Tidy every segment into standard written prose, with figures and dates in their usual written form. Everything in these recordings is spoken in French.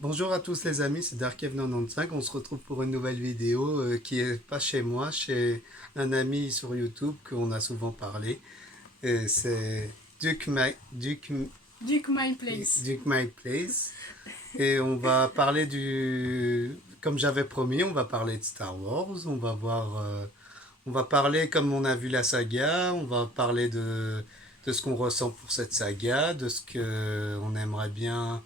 Bonjour à tous les amis, c'est Darkev95. On se retrouve pour une nouvelle vidéo qui est pas chez moi, chez un ami sur YouTube qu'on a souvent parlé. Et c'est Duke My Place. Duke My Place. Et on va parler comme j'avais promis, on va parler de Star Wars. On va parler comme on a vu la saga. On va parler de ce qu'on ressent pour cette saga, de ce qu'on aimerait bien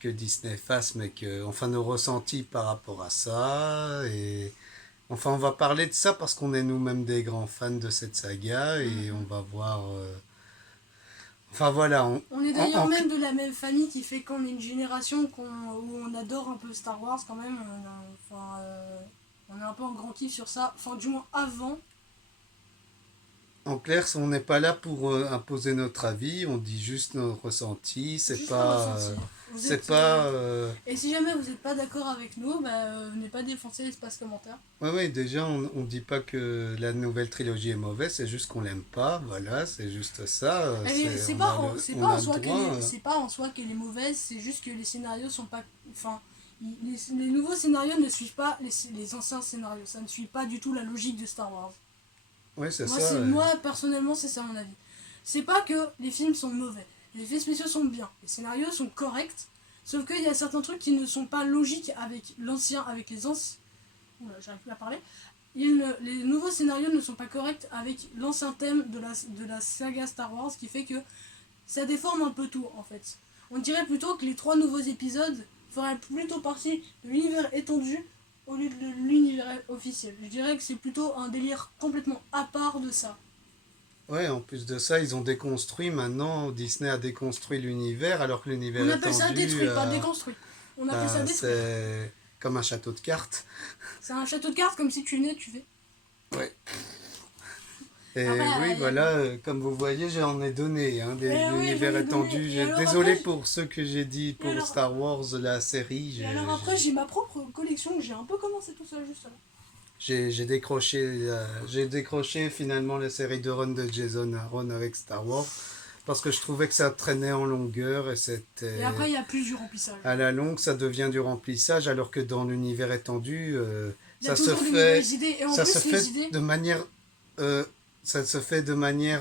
que Disney fasse, mais que, enfin, nos ressentis par rapport à ça. Et enfin, on va parler de ça parce qu'on est nous-mêmes des grands fans de cette saga et on va voir. Enfin voilà, On est d'ailleurs même de la même famille qui fait qu'on est une génération où on adore un peu Star Wars quand même. On est un peu en grand kiff sur ça. Enfin, du moins avant. en clair, on n'est pas là pour imposer notre avis, on dit juste nos ressentis. Juste le ressenti. Vous C'est êtes, pas. Et si jamais vous n'êtes pas d'accord avec nous, venez pas défoncer l'espace commentaire. Ouais, ouais, déjà, on dit pas que la nouvelle trilogie est mauvaise, c'est juste qu'on l'aime pas, voilà, c'est juste ça. C'est On a pas, on a le droit. c'est pas en soi qu'elle est mauvaise, c'est juste que les scénarios sont pas. Enfin, les nouveaux scénarios ne suivent pas les anciens scénarios. Ça ne suit pas du tout la logique de Star Wars. Ouais, c'est Moi, ça. moi personnellement, c'est ça mon avis. C'est pas que les films sont mauvais. Les effets spéciaux sont bien. Les scénarios sont corrects. Sauf qu'il y a certains trucs qui ne sont pas logiques avec l'ancien, avec les anciens. Oula, j'arrive plus à parler. Les nouveaux scénarios ne sont pas corrects avec l'ancien thème de la saga Star Wars, qui fait que ça déforme un peu tout en fait. On dirait plutôt que les trois nouveaux épisodes feraient plutôt partie de l'univers étendu au lieu de l'univers officiel. Je dirais que c'est plutôt un délire complètement à part de ça. Ouais, en plus de ça, ils ont déconstruit maintenant. Disney a déconstruit l'univers, alors que l'univers On appelle ça étendu, détruit, pas déconstruit. On appelle ça détruire. c'est comme un château de cartes. C'est un château de cartes comme si tu venais, tu fais. Ouais. Et oui, Après, voilà, comme vous voyez, j'en ai donné hein, oui, l'univers j'en ai donné. étendu. Et alors Désolé après, pour ceux que j'ai dit et pour alors, Star Wars, la série. et alors après, j'ai ma propre collection que j'ai un peu commencé tout seul juste là. J'ai décroché finalement la série de run de Jason Aaron avec Star Wars parce que je trouvais que ça traînait en longueur et Et c'était après, il y a plus du remplissage. à la longue ça devient du remplissage alors que dans l'univers étendu Il y a ça se toujours de fait nouvelles idées. Et en ça se plus, les fait idées. de manière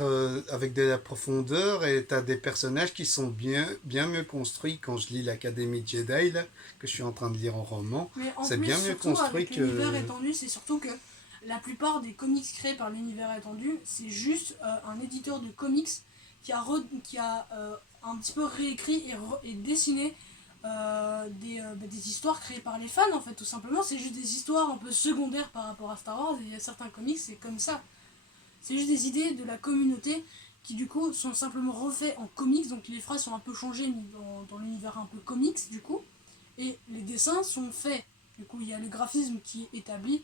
euh, avec de la profondeur et t'as des personnages qui sont bien mieux construits. Quand je lis l'Académie Jedi là, que je suis en train de lire en roman, Mais en c'est plus, bien mieux surtout construit avec l'univers que. étendu, c'est surtout que la plupart des comics créés par l'univers étendu, c'est juste un éditeur de comics qui a un petit peu réécrit et dessiné des histoires créées par les fans en fait, tout simplement. C'est juste des histoires un peu secondaires par rapport à Star Wars, et il y a certains comics, c'est comme ça. C'est juste des idées de la communauté qui du coup sont simplement refaits en comics, donc les phrases sont un peu changées mais dans l'univers un peu comics du coup, et les dessins sont faits. Du coup, il y a le graphisme qui est établi.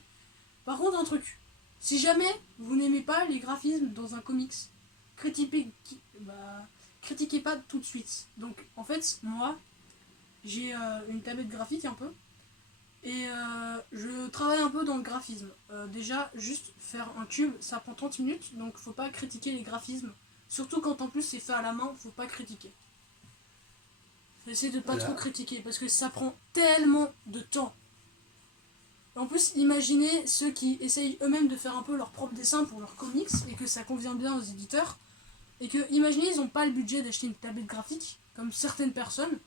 Par contre, un truc, si jamais vous n'aimez pas les graphismes dans un comics, critiquez, critiquez pas tout de suite. Donc, en fait, moi, j'ai une tablette graphique un peu, et je travaille un peu dans le graphisme. Déjà, juste faire un tube, ça prend 30 minutes, donc faut pas critiquer les graphismes. Surtout quand en plus c'est fait à la main, faut pas critiquer. Essayez de pas trop Voilà. critiquer, parce que ça prend tellement de temps. En plus, imaginez ceux qui essayent eux-mêmes de faire un peu leur propre dessin pour leurs comics et que ça convient bien aux éditeurs. Et que, imaginez, ils n'ont pas le budget d'acheter une tablette graphique, comme certaines personnes.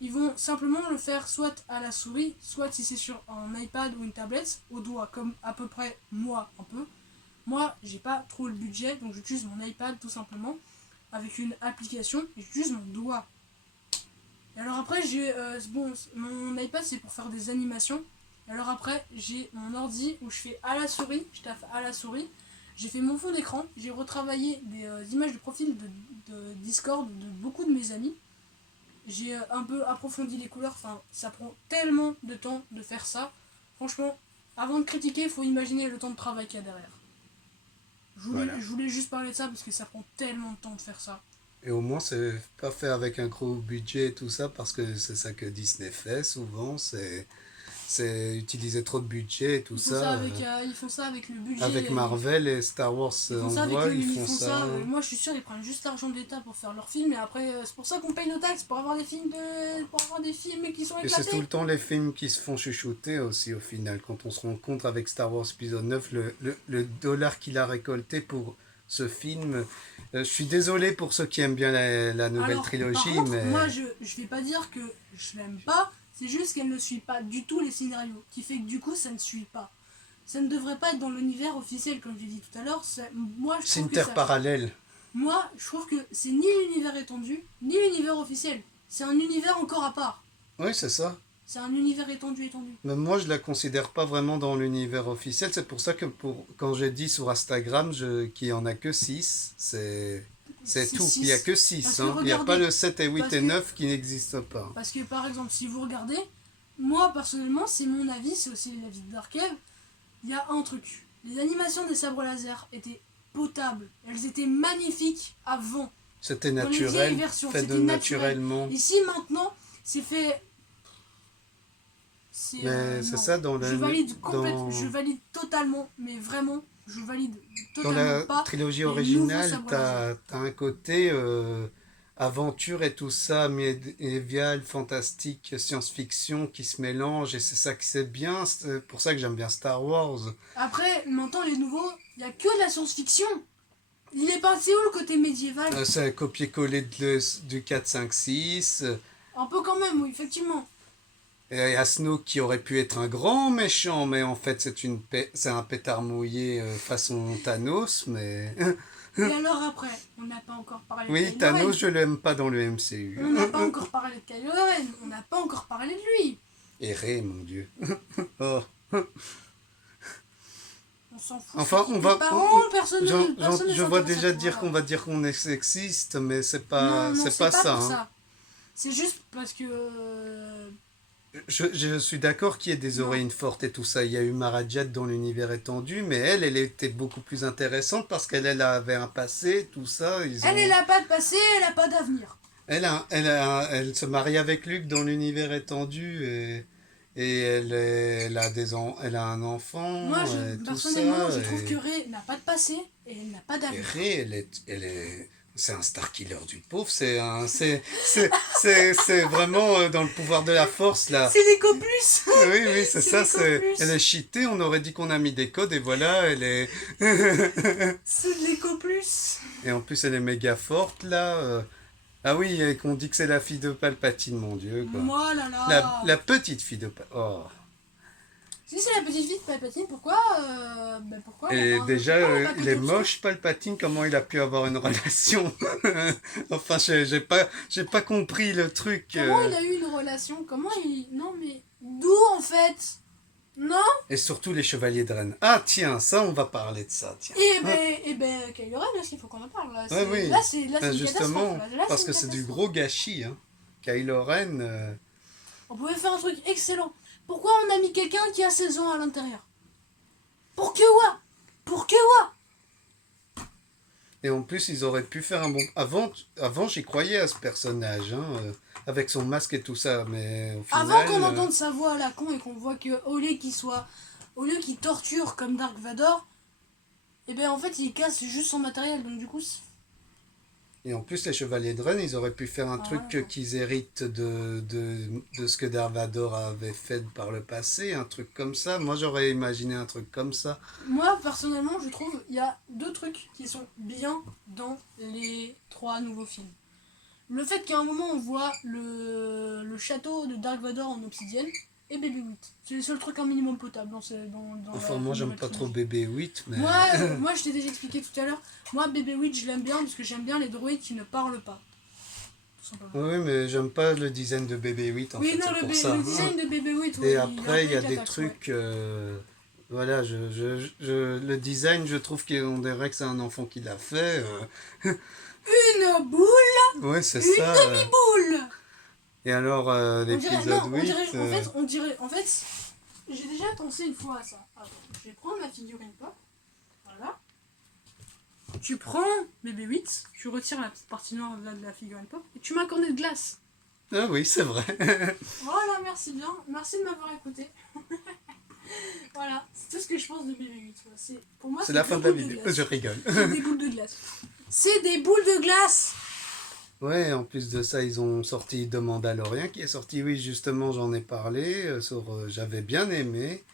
Ils vont simplement le faire soit à la souris, soit si c'est sur un iPad ou une tablette, au doigt, comme à peu près moi un peu. Moi, j'ai pas trop le budget, donc j'utilise mon iPad tout simplement, avec une application, et j'utilise mon doigt. Et alors après, mon iPad c'est pour faire des animations. Et alors après, j'ai mon ordi où je fais à la souris, je taffe à la souris. J'ai fait mon fond d'écran, j'ai retravaillé des images de profil de Discord de beaucoup de mes amis. J'ai un peu approfondi les couleurs, enfin ça prend tellement de temps de faire ça. Franchement, avant de critiquer, il faut imaginer le temps de travail qu'il y a derrière. Voilà. Je voulais juste parler de ça parce que ça prend tellement de temps de faire ça. Et au moins, c'est pas fait avec un gros budget et tout ça, parce que c'est ça que Disney fait souvent. c'est utiliser trop de budget et tout ça. Ils font ça avec le budget. Avec Marvel et Star Wars, Ils font on ça avec voit, eux, ils ils font font ça. ça. Moi, je suis sûr, ils prennent juste l'argent de l'État pour faire leurs films. Et après, c'est pour ça qu'on paye nos taxes, pour avoir des films pour avoir des films qui sont Et c'est éclatés. tout le temps les films qui se font chuchoter aussi au final. Quand on se rencontre avec Star Wars épisode 9, le dollar qu'il a récolté pour ce film. Je suis désolé pour ceux qui aiment bien la nouvelle Alors, trilogie, par contre, mais moi, je vais pas dire que je l'aime pas. C'est juste qu'elle ne suit pas du tout les scénarios. Qui fait que du coup, ça ne suit pas. Ça ne devrait pas être dans l'univers officiel, comme j'ai dit tout à l'heure. Moi, je c'est trouve une que terre ça... parallèle. Moi, je trouve que c'est ni l'univers étendu, ni l'univers officiel. C'est un univers encore à part. Oui, c'est ça. C'est un univers étendu. Mais moi, je la considère pas vraiment dans l'univers officiel. C'est pour ça que quand j'ai dit sur Instagram qu'il n'y en a que 6, c'est tout. Il n'y a que 6. Parce que Il n'y a pas regardez, le 7 et 8 parce et que- 9 qui n'existent pas. Parce que par exemple, si vous regardez, moi personnellement, c'est mon avis, c'est aussi l'avis de Darkev, il y a un truc. Les animations des sabres laser étaient potables. Elles étaient magnifiques avant. C'était Dans les vieilles naturel, versions, fait de c'était naturel. naturellement. Ici maintenant, c'est fait. Mais c'est non. ça dans Je valide dans, je valide totalement, mais vraiment, je valide dans totalement la pas. trilogie les nouveaux originale, sabres t'as un côté aventure et tout ça, médiéval, fantastique, science-fiction qui se mélange et c'est ça qui c'est bien. C'est pour ça que j'aime bien Star Wars. Après, maintenant les nouveaux, il y a que de la science-fiction. Il est passé où le côté médiéval? C'est un copier-coller du 4, 5, 6. Un peu quand même, oui, effectivement. Et il y a Snoke qui aurait pu être un grand méchant, mais en fait c'est un pétard mouillé façon Thanos, mais... Et alors après, on n'a pas encore parlé de Oui, Kylo Thanos, Ren. je l'aime pas dans le MCU. On n'a pas encore parlé de Kylo Ren. On n'a pas encore parlé de lui. Et Rey, mon Dieu. Oh. On s'en fout. Enfin, c'est on des va... parents, personne ne je vois s'intéresse déjà à dire toi. qu'on va dire qu'on est sexiste, mais c'est Non, pas, non, c'est pas ça. pour Hein. ça. C'est juste parce que... Je suis d'accord qu'il y ait des Non. oreilles fortes et tout ça. Il y a eu Mara Jade dans l'univers étendu, mais elle était beaucoup plus intéressante parce qu'elle avait un passé, tout ça. Elle n'a pas de passé, elle n'a pas d'avenir. Elle se marie avec Luke dans l'univers étendu et elle a un enfant. Moi, tout personnellement, ça, je trouve que Rey n'a pas de passé et elle n'a pas et d'avenir. Rey, c'est un star killer du pauvre. C'est vraiment dans le pouvoir de la force là. C'est l'éco plus. Oui, oui, c'est ça. l'éco plus. Elle est cheatée. On aurait dit qu'on a mis des codes et voilà, elle est. C'est de l'éco plus. Et en plus, elle est méga forte là. Ah oui, et qu'on dit que c'est la fille de Palpatine, mon Dieu, quoi. Moi là là. La petite fille de Palpatine. Oh. Si c'est la petite fille de Palpatine, pourquoi pourquoi Et pourquoi déjà, on l'a pas il est adopté? moche, Palpatine, comment il a pu avoir une relation. Enfin, j'ai pas compris le truc. Comment il a eu une relation? Comment il... Non mais... D'où en fait? Non? Et surtout les chevaliers de Rennes. Ah tiens, ça, on va parler de ça, tiens. Et ben, Kylo Ren aussi, il faut qu'on en parle. Là, Ouais, oui. là c'est une Justement, catastrophe. Là, parce une que c'est du catastrophe. gros gâchis, hein. Kylo Ren... On pouvait faire un truc excellent. Pourquoi on a mis quelqu'un qui a 16 ans à l'intérieur? Pour que quoi? Pour que quoi? Et en plus, ils auraient pu faire un bon... Avant j'y croyais à ce personnage, hein, avec son masque et tout ça, mais au final... Avant qu'on entende sa voix à la con et qu'on voit que au lieu qu'il torture comme Dark Vador, et ben en fait il casse juste son matériel, donc du coup Et en plus, les chevaliers de Rennes, ils auraient pu faire un truc ouais. qu'ils héritent de ce que Dark Vador avait fait par le passé, un truc comme ça. Moi, j'aurais imaginé un truc comme ça. moi personnellement je trouve il y a deux trucs qui sont bien dans les 3 nouveaux films. Le fait qu'à un moment on voit le château de Dark Vador en obsidienne et Baby 8. C'est le seul truc un minimum potable dans Enfin, la moi, j'aime nouvelle pas trop trilogie. BB-8, mais... Moi, je t'ai déjà expliqué tout à l'heure. Moi, BB-8, je l'aime bien parce que j'aime bien les droïdes qui ne parlent pas. Tout simplement. Oui, mais j'aime pas le design de BB-8, en Oui, fait, non, c'est pour ça. le design de BB-8, oui, Et il a un après, il y a peu des catax, trucs... ouais. voilà, le design, je trouve qu'on dirait que c'est un enfant qui l'a fait. Une boule, Ouais, c'est une ça. demi-boule. Et alors, On dirait, l'épisode non, 8... en fait, j'ai déjà pensé une fois à ça. Attends, je vais prendre ma figurine pop. Voilà. Tu prends BB-8, tu retires la petite partie noire de la figurine pop et tu mets un cornet de glace. Ah oui, c'est vrai. Voilà, merci bien. Merci de m'avoir écouté. Voilà, c'est tout ce que je pense de BB-8. Pour moi, C'est la fin de la vidéo. glace. Je rigole. C'est des boules de glace. C'est des boules de glace. Ouais, en plus de ça, ils ont sorti The Mandalorian qui est sorti. Oui, justement, j'en ai parlé. J'avais bien aimé.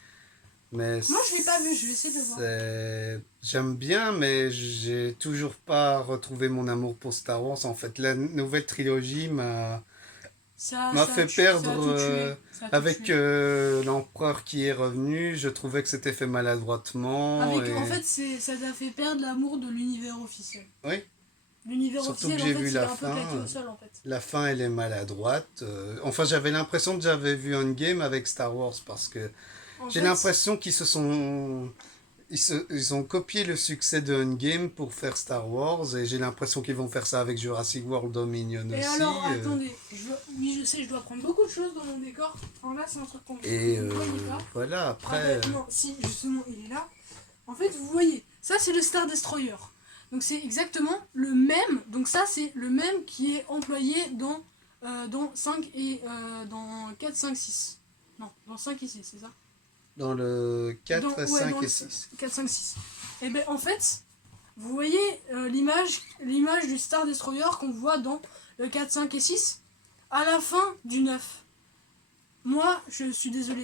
Mais Moi, je l'ai pas vu, je vais essayer de le voir. j'aime bien, mais j'ai toujours pas retrouvé mon amour pour Star Wars. En fait, la nouvelle trilogie m'a fait perdre avec l'empereur qui est revenu. Je trouvais que c'était fait maladroitement. En fait, ça t'a fait perdre l'amour de l'univers officiel. Oui, L'univers surtout officiel, que j'ai en fait, vu il est la un peu fin. claqué au sol, en fait. La fin, elle est maladroite. Enfin, j'avais l'impression que j'avais vu Endgame avec Star Wars parce que En j'ai fait, l'impression ils ont copié le succès de Endgame pour faire Star Wars et j'ai l'impression qu'ils vont faire ça avec Jurassic World Dominion Et aussi. alors, attendez, oui, je sais, je dois prendre beaucoup de choses dans mon décor. Alors là, c'est un truc qu'on Et vous voyez pas. voilà, après. Non, si, justement, il est là. En fait, vous voyez, ça, c'est le Star Destroyer. Donc, c'est exactement le même. Donc, ça, c'est le même qui est employé dans 5 et dans 4, 5, 6. Non, dans 5 et 6, c'est ça? Dans le 4, Dans 5 le et 6. 4, 5, 6. Et bien, en fait, vous voyez l'image du Star Destroyer qu'on voit dans le 4, 5 et 6 à la fin du 9. Moi, je suis désolé,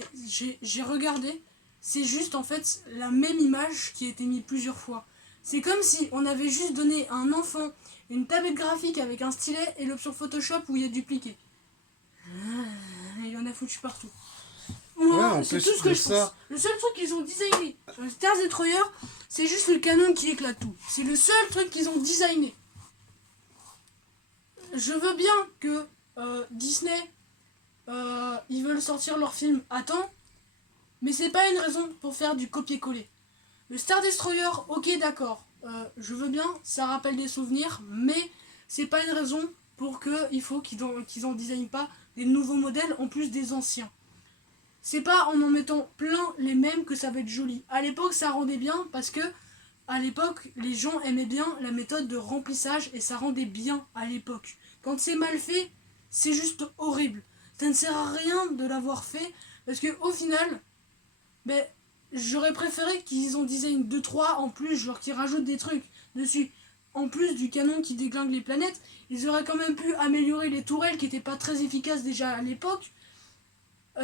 j'ai regardé, c'est juste en fait la même image qui a été mise plusieurs fois. C'est comme si on avait juste donné à un enfant une tablette graphique avec un stylet et l'option Photoshop où il y a dupliqué. Il en a foutu partout. Moi, Ouais, en c'est plus tout ce que de je pense. ça- Le seul truc qu'ils ont designé sur le Star Destroyer, c'est juste le canon qui éclate tout. C'est le seul truc qu'ils ont designé. Je veux bien que Disney, ils veulent sortir leur film à temps, mais c'est pas une raison pour faire du copier-coller. Le Star Destroyer, ok, d'accord, je veux bien, ça rappelle des souvenirs, mais c'est pas une raison pour qu'ils en designent pas des nouveaux modèles en plus des anciens. C'est pas en mettant plein les mêmes que ça va être joli. À l'époque, ça rendait bien parce que à l'époque, les gens aimaient bien la méthode de remplissage et ça rendait bien à l'époque. Quand c'est mal fait, c'est juste horrible. Ça ne sert à rien de l'avoir fait parce que au final, ben, j'aurais préféré qu'ils en design 2-3 en plus, genre qu'ils rajoutent des trucs dessus. En plus du canon qui déglingue les planètes, ils auraient quand même pu améliorer les tourelles qui n'étaient pas très efficaces déjà à l'époque.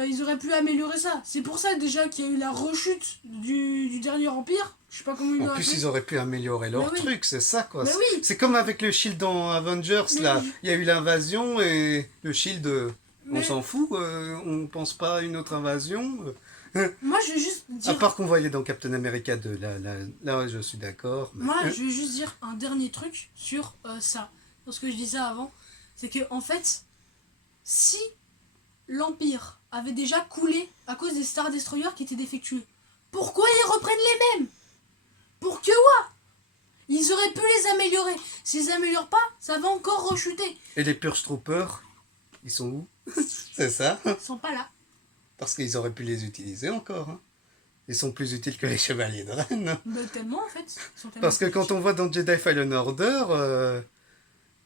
Ils auraient pu améliorer ça. C'est pour ça déjà qu'il y a eu la rechute du dernier empire. Je sais pas comment ils En l'ont plus, appelé. ils auraient pu améliorer leur Mais oui. truc, c'est ça quoi. Mais oui. C'est comme avec le Shield dans Avengers, Mais là. oui. Il y a eu l'invasion et le Shield, on Mais s'en fout, on pense pas à une autre invasion. moi je vais juste À dire. part qu'on voyait dans Captain America 2, là je suis d'accord. Mais... Moi je vais juste dire un dernier truc sur ça. Sur ce que je disais avant. C'est que en fait, si l'Empire avait déjà coulé à cause des Star Destroyers qui étaient défectueux, pourquoi ils reprennent les mêmes? Pour que quoi? Ils auraient pu les améliorer. S'ils les améliorent pas, ça va encore rechuter. Et les Purge Troopers, ils sont où? C'est ça? Ils sont pas là. Parce qu'ils auraient pu les utiliser encore. Hein. Ils sont plus utiles que les Chevaliers de Rennes. Mais tellement en fait. Ils sont tellement Parce que quand on voit dans Jedi Fallen Order,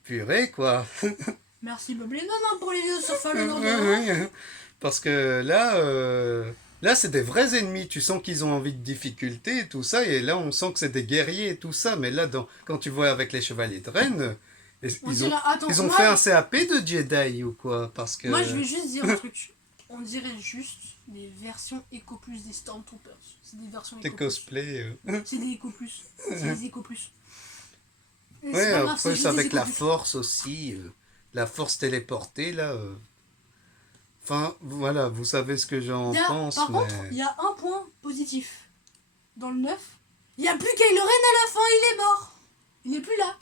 purée quoi. Merci Bob Lennon pour les vidéos sur Fallen Order. Oui. Parce que là c'est des vrais ennemis. Tu sens qu'ils ont envie de difficulté et tout ça. Et là, on sent que c'est des guerriers et tout ça. Mais là, quand tu vois avec les Chevaliers de Rennes, ils ont fait un CAP de Jedi ou quoi? Parce que... Moi, je vais juste dire un truc. On dirait juste des versions Eco Plus des Stormtroopers. C'est des versions Des Eco Plus. cosplays. C'est des Eco Plus. C'est des Eco Plus. Et c'est Ouais, pas en grave, c'est plus juste des avec Eco la Plus. force aussi. La force téléportée là. Enfin, voilà, vous savez ce que j'en pense. Par mais... contre, il y a un point positif. Dans le 9, il n'y a plus Kylo Ren à la fin, il est mort. Il n'est plus là.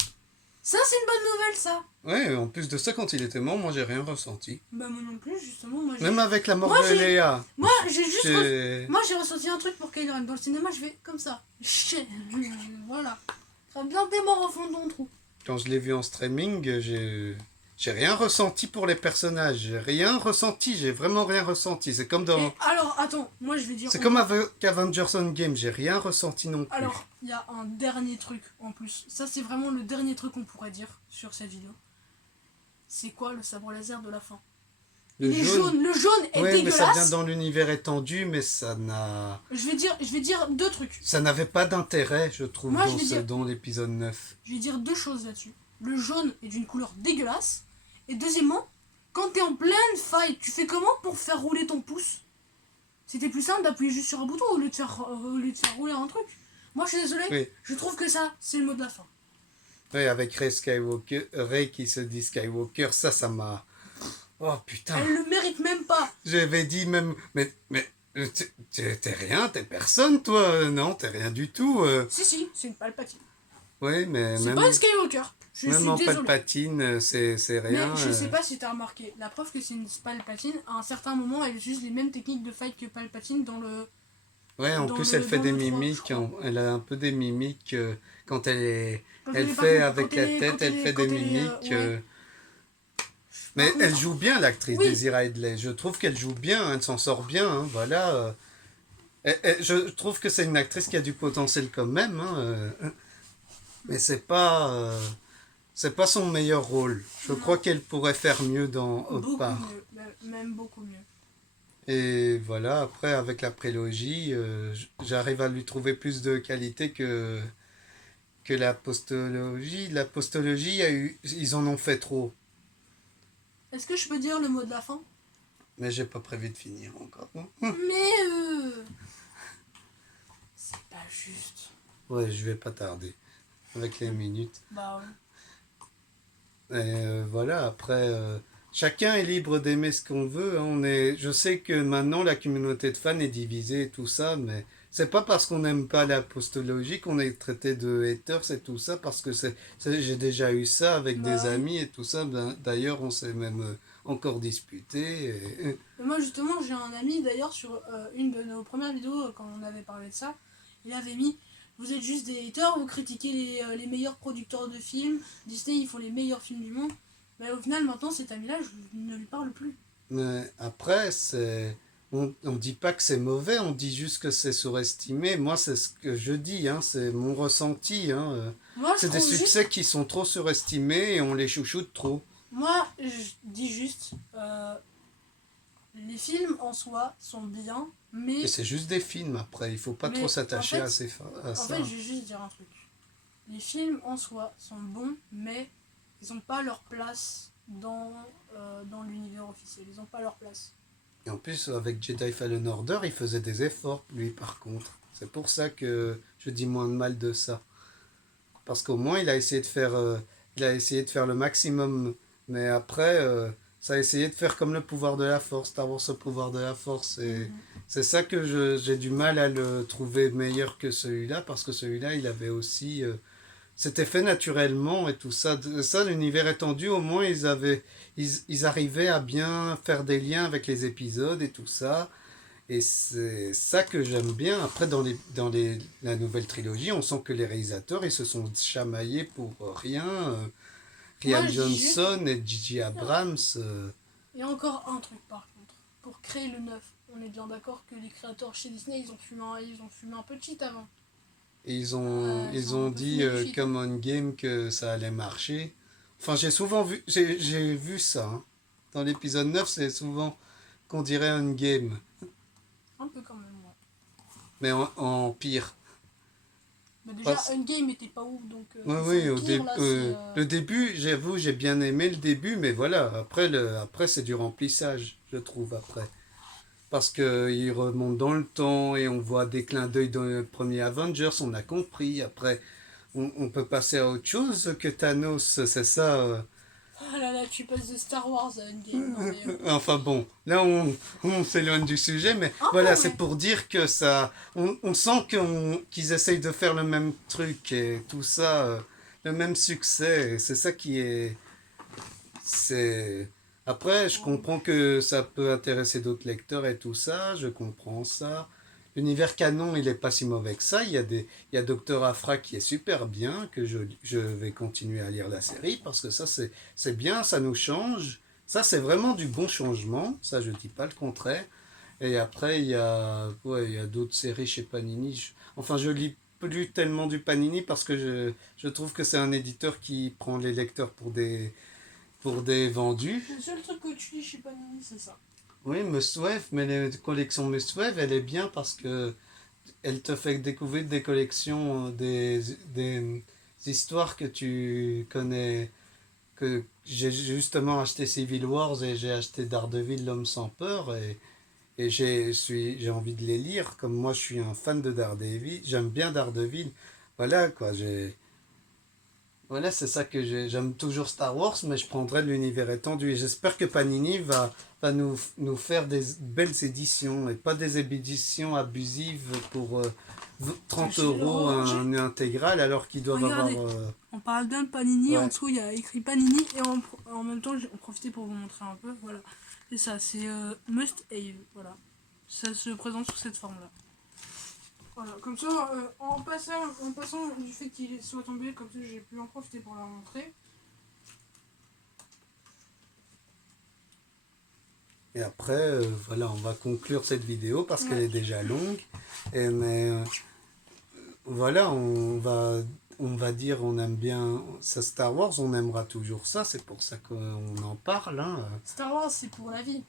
Ça, c'est une bonne nouvelle, ça. Ouais, en plus de ça, quand il était mort, moi j'ai rien ressenti. Bah, moi non plus, justement. Moi, Même avec la mort Moi, de j'ai- Léa. Moi, j'ai juste. j'ai- Moi, j'ai ressenti un truc pour Kylo Ren. Dans le cinéma, je vais comme ça. Voilà. Ça serait bien des morts au fond de ton trou. Quand je l'ai vu en streaming, j'ai rien ressenti pour les personnages. J'ai rien ressenti, j'ai vraiment rien ressenti. C'est comme dans... Et alors, attends, moi je vais dire. C'est comme avec Avengers Endgame, j'ai rien ressenti non plus. Alors, il y a un dernier truc en plus. Ça, c'est vraiment le dernier truc qu'on pourrait dire sur cette vidéo. C'est quoi le sabre laser de la fin? Il est jaune. Le jaune est Oui, mais ça vient dégueulasse. dans l'univers étendu, mais ça n'a... Je vais dire deux trucs. Ça n'avait pas d'intérêt, je trouve, Moi, je vais dire, dans l'épisode 9. je vais dire deux choses là-dessus. Le jaune est d'une couleur dégueulasse. Et deuxièmement, quand t'es en pleine fight, tu fais comment pour faire rouler ton pouce? C'était plus simple d'appuyer juste sur un bouton au lieu de faire rouler un truc. Moi, je suis désolé. Oui. Je trouve que ça, c'est le mot de la fin. Oui, avec Rey Skywalker, Rey qui se dit Skywalker, ça m'a... Oh putain. Elle le mérite même pas. J'avais dit même... Mais t'es rien, t'es personne, toi. Non, t'es rien du tout. Si, c'est une Palpatine. Oui, mais C'est même... pas une Skywalker. Je Même suis en désolé. Palpatine, c'est rien. Mais je sais pas si t'as remarqué, la preuve que c'est une Palpatine, à un certain moment, elle utilise les mêmes techniques de fight que Palpatine dans le... Ouais, en dans plus, le- elle fait dans des le 3, je mimiques. crois. Elle a un peu des mimiques quand elle est... Quand Elle est fait par- avec quand la elle est- tête, quand elle fait quand des elle est, mimiques. ouais. Mais Par contre- elle joue bien, l'actrice Oui. Daisy Ridley. Je trouve qu'elle joue bien, elle s'en sort bien. Hein, voilà. Je trouve que c'est une actrice qui a du potentiel quand même. Hein, mais c'est pas son meilleur rôle. Je Non. crois qu'elle pourrait faire mieux dans autre Beaucoup part. mieux, même beaucoup mieux. Et voilà, après, avec la prélogie, j'arrive à lui trouver plus de qualité que la postologie. La postologie, ils en ont fait trop. Est-ce que je peux dire le mot de la fin? Mais j'ai pas prévu de finir encore. Non. Mais c'est pas juste. Ouais, je vais pas tarder avec les minutes. Bah ouais. Et voilà, après, chacun est libre d'aimer ce qu'on veut. Hein. Je sais que maintenant la communauté de fans est divisée et tout ça, mais c'est pas parce qu'on n'aime pas la postologie qu'on est traité de haters et tout ça, parce que j'ai déjà eu ça avec Bah des oui. amis et tout ça. D'ailleurs, on s'est même encore disputé. Et moi justement j'ai un ami d'ailleurs sur une de nos premières vidéos quand on avait parlé de ça, il avait mis vous êtes juste des haters, vous critiquez les meilleurs producteurs de films, Disney ils font les meilleurs films du monde, mais au final maintenant cet ami là je ne lui parle plus. Mais après, on dit pas que c'est mauvais, on dit juste que c'est surestimé. Moi, c'est ce que je dis, hein, c'est mon ressenti. Hein. Moi je C'est des trouve juste, succès qui sont trop surestimés et on les chouchoute trop. moi je dis juste les films en soi sont bien, mais Et c'est juste des films après, il faut pas Mais trop s'attacher en fait- à en ça. fait je vais juste dire un truc. Les films en soi sont bons, mais ils n'ont pas leur place dans l'univers officiel. Ils n'ont pas leur place. Et en plus, avec Jedi Fallen Order, il faisait des efforts, lui, par contre. C'est pour ça que je dis moins de mal de ça. Parce qu'au moins, il a essayé de faire le maximum. Mais après, ça a essayé de faire comme le pouvoir de la force, Star Wars, le pouvoir de la force. Et c'est ça que j'ai du mal à le trouver meilleur que celui-là, parce que celui-là, il avait aussi... c'était fait naturellement et tout ça. Ça, l'univers étendu, au moins, ils arrivaient à bien faire des liens avec les épisodes et tout ça. Et c'est ça que j'aime bien. Après, la nouvelle trilogie, on sent que les réalisateurs, ils se sont chamaillés pour rien. Rian Moi, je dis juste- Johnson et J.J. Abrams. Il y a encore un truc par contre. Pour créer le neuf, on est bien d'accord que les créateurs chez Disney, ils ont fumé un peu de shit avant. Et ils Ils ont ont un peu dit, fumé le shit. comme on game, que ça allait marcher. Enfin, j'ai vu ça. Hein. Dans l'épisode 9, c'est souvent qu'on dirait un game. Un peu quand même, ouais. Mais en pire. Mais déjà, Parce- Endgame était pas ouf, donc... Oui, c'est oui, le au pire, début, là, c'est, le début, j'avoue, j'ai bien aimé le début, mais voilà, après c'est du remplissage, je trouve, après. Parce qu'il remonte dans le temps et on voit des clins d'œil dans le premier Avengers, on a compris. Après, on peut passer à autre chose que Thanos, c'est ça. Ah là là, tu passes de Star Wars à Endgame. Non, mais, Enfin bon, là on s'éloigne du sujet, mais Un peu, voilà, ouais. c'est pour dire que ça, on sent qu'ils essayent de faire le même truc et tout ça, le même succès. Et c'est ça qui est, c'est. Après, je comprends que ça peut intéresser d'autres lecteurs et tout ça, je comprends ça. L'univers canon, il est pas si mauvais que ça. Il y a Docteur Aphra qui est super bien, que je vais continuer à lire la série parce que ça c'est bien, ça nous change. Ça c'est vraiment du bon changement, ça je dis pas le contraire. Et après il y a d'autres séries chez Panini. Enfin je lis plus tellement du Panini parce que je trouve que c'est un éditeur qui prend les lecteurs pour pour des vendus. Le seul truc que tu lis chez Panini, c'est ça. Oui, Mustwave, mais les collections Mustwave, elle est bien parce que elle te fait découvrir des collections, des histoires que tu connais. Que j'ai justement acheté Civil Wars et j'ai acheté Daredevil, l'homme sans peur, et j'ai envie de les lire. Comme moi, je suis un fan de Daredevil, j'aime bien Daredevil. Voilà quoi, voilà, c'est ça que j'aime toujours Star Wars, mais je prendrai l'univers étendu. Et j'espère que Panini va nous faire des belles éditions et pas des éditions abusives pour 30 Je vais le euros ranger. un intégral alors qu'ils doivent Regardez. avoir. On parle d'un Panini, en Ouais. dessous il y a écrit Panini et en même temps j'ai profité pour vous montrer un peu. Voilà, c'est ça, c'est Must Have. Voilà, ça se présente sous cette forme là. Voilà, comme ça, en passant du fait qu'il soit tombé, comme ça j'ai pu en profiter pour la montrer. Et après, voilà, on va conclure cette vidéo parce qu'elle Ouais. est déjà longue. Mais voilà, on va dire on aime bien ça Star Wars, on aimera toujours ça, c'est pour ça qu'on en parle. Hein. Star Wars c'est pour la vie.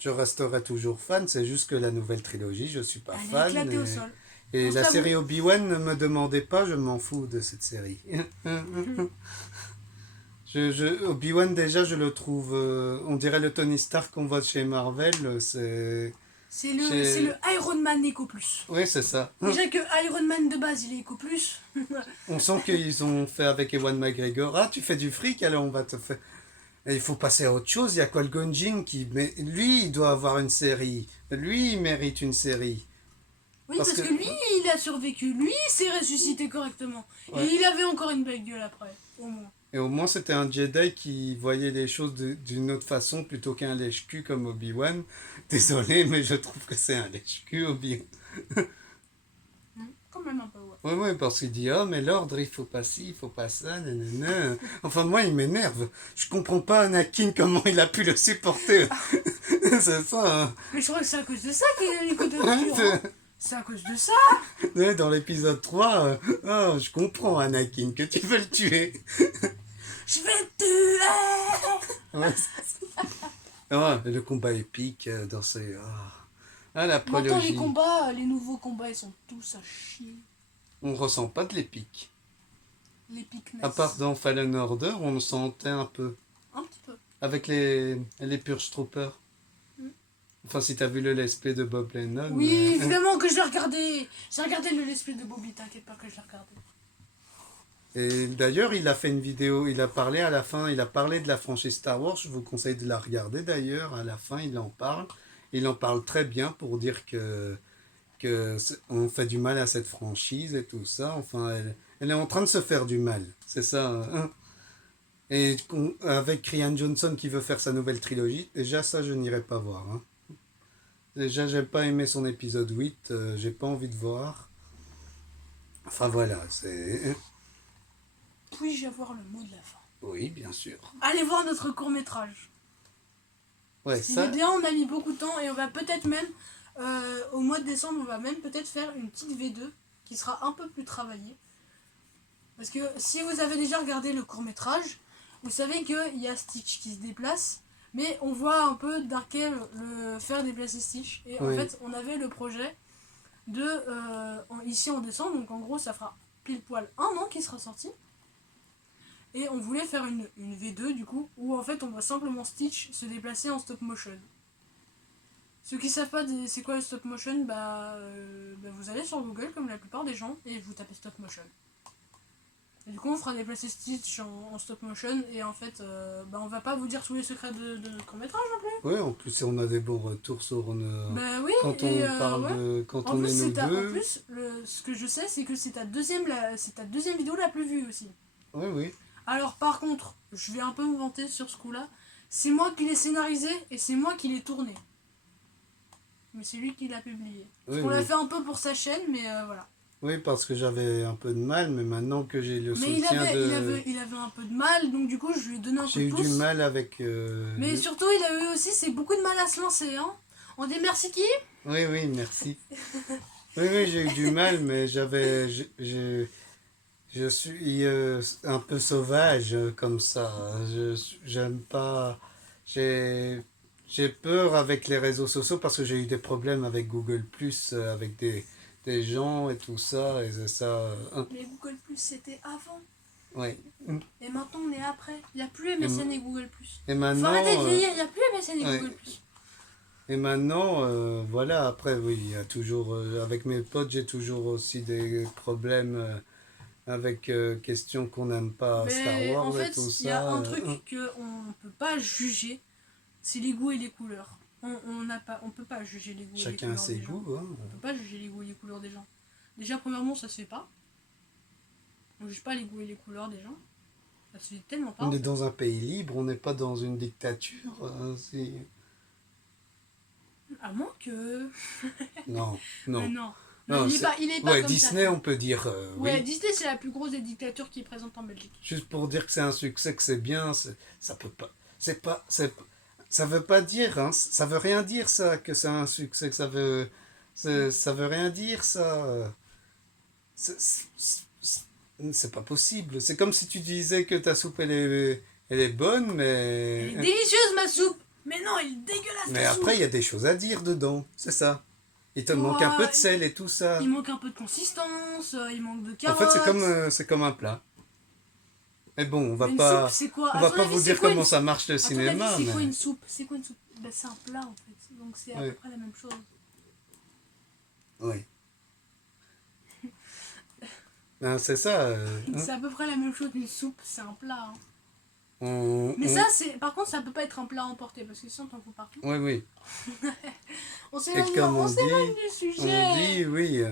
Je resterai toujours fan, c'est juste que la nouvelle trilogie, je suis pas Elle est fan. éclatée au sol. Et On se la l'avoue. série Obi-Wan, ne me demandez pas, je m'en fous de cette série. Obi-Wan, déjà, je le trouve. On dirait le Tony Stark qu'on voit chez Marvel. C'est le Iron Man Eco Plus. Oui, c'est ça. Déjà que Iron Man de base il est Eco Plus. On sent qu'ils ont fait avec Ewan McGregor. Ah, tu fais du fric, alors on va te faire. Et il faut passer à autre chose. Il y a Qui-Gon Jinn qui. Mais lui, il doit avoir une série. Lui, il mérite une série. Oui, Parce parce que- que lui, il a survécu. Lui, il s'est ressuscité correctement. Ouais. Et il avait encore une belle gueule après, au moins. Et au moins, c'était un Jedi qui voyait les choses d'une autre façon plutôt qu'un lèche-cul comme Obi-Wan. Désolé, mais je trouve que c'est un lèche-cul, Obi-Wan. Quand même un peu, ouais. Oui, oui, parce qu'il dit, oh, mais l'ordre, il faut pas ci, il faut pas ça, nanana. Enfin, moi, il m'énerve. Je comprends pas Anakin comment il a pu le supporter. C'est ça. Hein. Mais je crois que c'est à cause de ça qu'il a l'écoute de Ouais, hein. C'est à cause de ça. ouais, dans l'épisode 3, oh, je comprends Anakin, que tu veux le tuer. Je vais te tuer. Ouais, ah, le combat épique dans ces. Ah, la Maintenant, les prélogie. combats, les nouveaux combats, ils sont tous à chier. On ressent pas de l'épique. L'épicness. À part dans Fallen Order, on le sentait un peu. Un petit peu. Avec les Purge Troopers. Mm. Enfin, si t'as vu le let's play de Bob Lennon. Oui, évidemment que je l'ai regardé. J'ai regardé le let's play de Bobby, t'inquiète pas que je l'ai regardé. Et d'ailleurs, il a fait une vidéo, il a parlé à la fin, il a parlé de la franchise Star Wars. Je vous conseille de la regarder d'ailleurs. À la fin, il en parle. Il en parle très bien pour dire on fait du mal à cette franchise et tout ça. Enfin, elle est en train de se faire du mal. C'est ça. Hein. Et avec Rian Johnson qui veut faire sa nouvelle trilogie, déjà ça, je n'irai pas voir. Hein. Déjà, j'ai pas aimé son épisode 8, j'ai pas envie de voir. Enfin voilà, c'est. Puis-je avoir le mot de la fin? Oui, bien sûr. Allez voir notre court-métrage. Ouais, Il ça. est bien, on a mis beaucoup de temps et on va peut-être même, au mois de décembre, on va même peut-être faire une petite V2 qui sera un peu plus travaillée. Parce que si vous avez déjà regardé le court-métrage, vous savez qu'il y a Stitch qui se déplace, mais on voit un peu Darkel le faire déplacer Stitch. Et en Oui. fait, on avait le projet de, ici en décembre, donc en gros, ça fera pile poil un an qui sera sorti. Et on voulait faire une V2 du coup, où en fait on voit simplement Stitch se déplacer en stop motion. Ceux qui savent pas c'est quoi le stop motion, vous allez sur Google comme la plupart des gens et vous tapez stop motion. Et du coup on fera déplacer Stitch en stop motion et en fait on va pas vous dire tous les secrets de notre court métrage non plus. Oui, en plus, on a des bons retours sur. Bah oui, Quand et, on parle ouais. de. Quand En on plus, est nous en deux. plus ce que je sais c'est que c'est ta deuxième vidéo la plus vue aussi. Oui, oui. Alors par contre, je vais un peu me vanter sur ce coup-là. C'est moi qui l'ai scénarisé et c'est moi qui l'ai tourné. Mais c'est lui qui l'a publié. Parce Oui, qu'on l'a oui. fait un peu pour sa chaîne, mais voilà. Oui, parce que j'avais un peu de mal, mais maintenant que j'ai le Mais soutien il avait un peu de mal, donc du coup je lui ai donné un coup J'ai de eu pouce. du mal avec. Mais surtout il a eu aussi c'est beaucoup de mal à se lancer. Hein. On dit merci qui? Oui, oui, merci. Oui, oui, j'ai eu du mal, mais Je suis un peu sauvage comme ça. J'aime pas. J'ai, j'ai peur avec les réseaux sociaux parce que j'ai eu des problèmes avec Google Plus, avec des gens et tout ça. Et c'est ça. Mais Google Plus c'était avant. Ouais. Et maintenant on est après. Il n'y a plus Et, MSN et Google Plus. et Faut arrêter de maintenant, vieillir, il n'y a plus MSN et ouais. Google Plus. Et maintenant, voilà, après, oui, il y a toujours, avec mes potes, j'ai toujours aussi des problèmes avec questions qu'on n'aime pas Star Mais en Wars et tout fait, il y a ça. un truc qu'on ne peut pas juger, c'est les goûts et les couleurs. On peut pas juger les goûts et les Chacun a couleurs ses des gens. goûts, hein. On peut pas juger les goûts et les couleurs des gens. Déjà, premièrement, ça se fait pas. On juge pas les goûts et les couleurs des gens. Ça se fait tellement pas. On En est fait. dans un pays libre, on n'est pas dans une dictature. À moins que. Non, Mais non. non. Non, Il est pas ouais, comme Disney, ça. on peut dire Ouais, oui. Disney, c'est la plus grosse des dictatures qui est présente en Belgique. Juste pour dire que c'est un succès, que c'est bien, ça peut pas. Ça veut pas dire, hein, ça veut rien dire ça, que c'est un succès, que ça veut rien dire ça. C'est c'est pas possible. C'est comme si tu disais que ta soupe elle est bonne, Elle est délicieuse, ma soupe. Mais non, elle est dégueulasse, mais ta soupe. après il y a des choses à dire dedans, c'est ça. Il te manque un peu de sel et tout ça. Il manque un peu de consistance, il manque de En carottes. fait, c'est comme un plat. Mais bon, Mais une soupe, c'est quoi? on À va ton pas avis, vous c'est dire quoi comment ça marche le À ton avis, cinéma, c'est quoi mais une soupe? C'est quoi une soupe? Ben, c'est un plat en fait. Donc c'est à peu ouais, près la même chose. ouais. Ben, c'est ça. Hein. C'est à peu près la même chose qu'une soupe, c'est un plat. Hein. Mais On- ça, par contre, ça peut pas être un plat emporté parce que sinon t'en fous partout. oui, oui. On Et comme on on s'éloigne dit, du on sujet. dit, oui.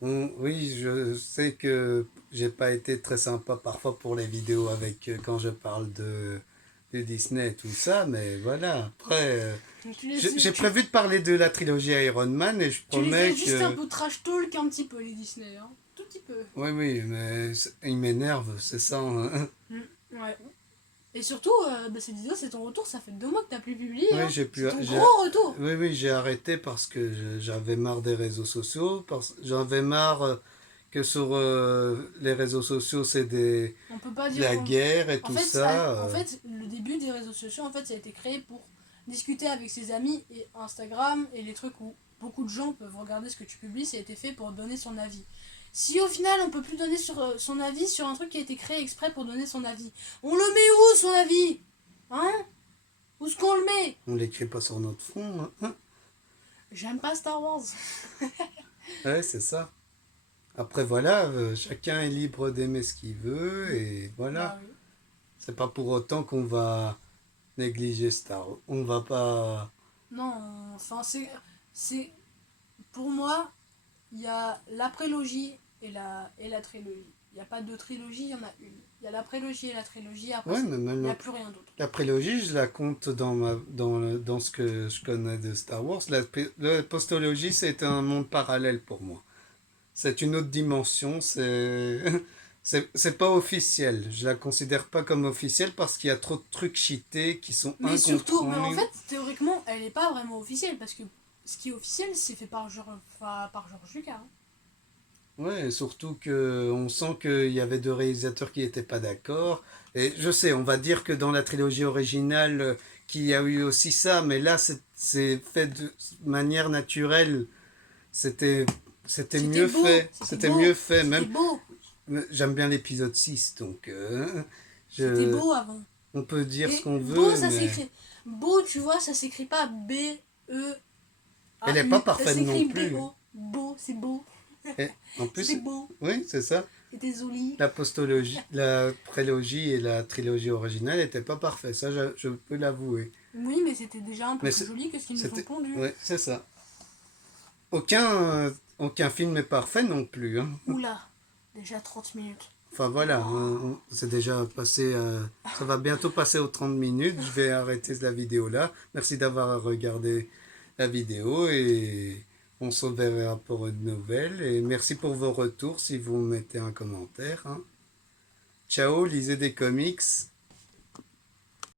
Oui, je sais que j'ai pas été très sympa parfois pour les vidéos avec quand je parle de Disney et tout ça, mais voilà. Après, j'ai Tu, prévu de parler de la trilogie Iron Man et je tu les fais promets juste un que. peu trash talk un petit peu les Disney, hein. Tout petit peu. Oui, oui, mais il m'énerve, c'est ça. Hein. Ouais. Et surtout, cette vidéo, c'est ton retour, ça fait 2 mois que t'as plus publié. Oui, Hein. j'ai pu. C'est ton gros retour. Oui, oui, j'ai arrêté parce que j'avais marre des réseaux sociaux. J'avais marre que sur les réseaux sociaux, c'est On peut pas de dire. la guerre et En tout fait, ça. le début des réseaux sociaux, en fait, ça a été créé pour discuter avec ses amis et Instagram et les trucs où beaucoup de gens peuvent regarder ce que tu publies, ça a été fait pour donner son avis. Si au final on peut plus donner son avis sur un truc qui a été créé exprès pour donner son avis, on le met où son avis? Hein? Où est-ce qu'on le met? On l'écrit pas sur notre front. Hein. J'aime pas Star Wars. Ouais, c'est ça. Après, voilà, chacun est libre d'aimer ce qu'il veut et voilà. Bah oui. C'est pas pour autant qu'on va négliger Star Wars. On va pas. Non, enfin c'est pour moi, il y a la prélogie et la trilogie. Il n'y a pas deux trilogies, il y en a une. Il y a la prélogie et la trilogie, après Ouais, mais il même n'y a plus rien d'autre. la prélogie, je la compte dans ce que je connais de Star Wars. La postologie, c'est un monde parallèle pour moi. C'est une autre dimension, c'est pas officiel. Je la considère pas comme officielle parce qu'il y a trop de trucs cheatés qui sont Mais surtout, mais en incompréhensibles. fait, théoriquement, elle n'est pas vraiment officielle parce que ce qui est officiel, c'est fait par par George Lucas. Hein. Ouais, et surtout que on sent qu'il y avait deux réalisateurs qui n'étaient pas d'accord. Et je sais, on va dire que dans la trilogie originale, qu'il y a eu aussi ça, mais là, c'est fait de manière naturelle. C'était, c'était C'était mieux beau, fait. c'était C'était beau, mieux fait. c'était Même, beau, j'aime bien l'épisode 6 donc c'était je, beau avant. on peut dire ce Et qu'on beau, veut, ça mais s'écrit. Beau, tu vois, ça s'écrit pas B-E. elle n'est pas parfaite Ça non s'écrit plus. B-O. Beau, c'est beau. Et en plus, C'est beau. oui, c'est ça. C'était joli. La postologie, la prélogie et la trilogie originale n'étaient pas parfaits, ça je peux l'avouer. Oui, mais c'était déjà un peu Mais plus joli que ce qu'ils nous ont c'était, pondu. ouais, c'est ça. Aucun film est parfait non plus. Hein. Oula, déjà 30 minutes. Enfin voilà, c'est déjà passé, ça va bientôt passer aux 30 minutes. Je vais arrêter la vidéo là. Merci d'avoir regardé la vidéo et on se verra pour une nouvelle. Et merci pour vos retours si vous mettez un commentaire. Hein. Ciao, lisez des comics.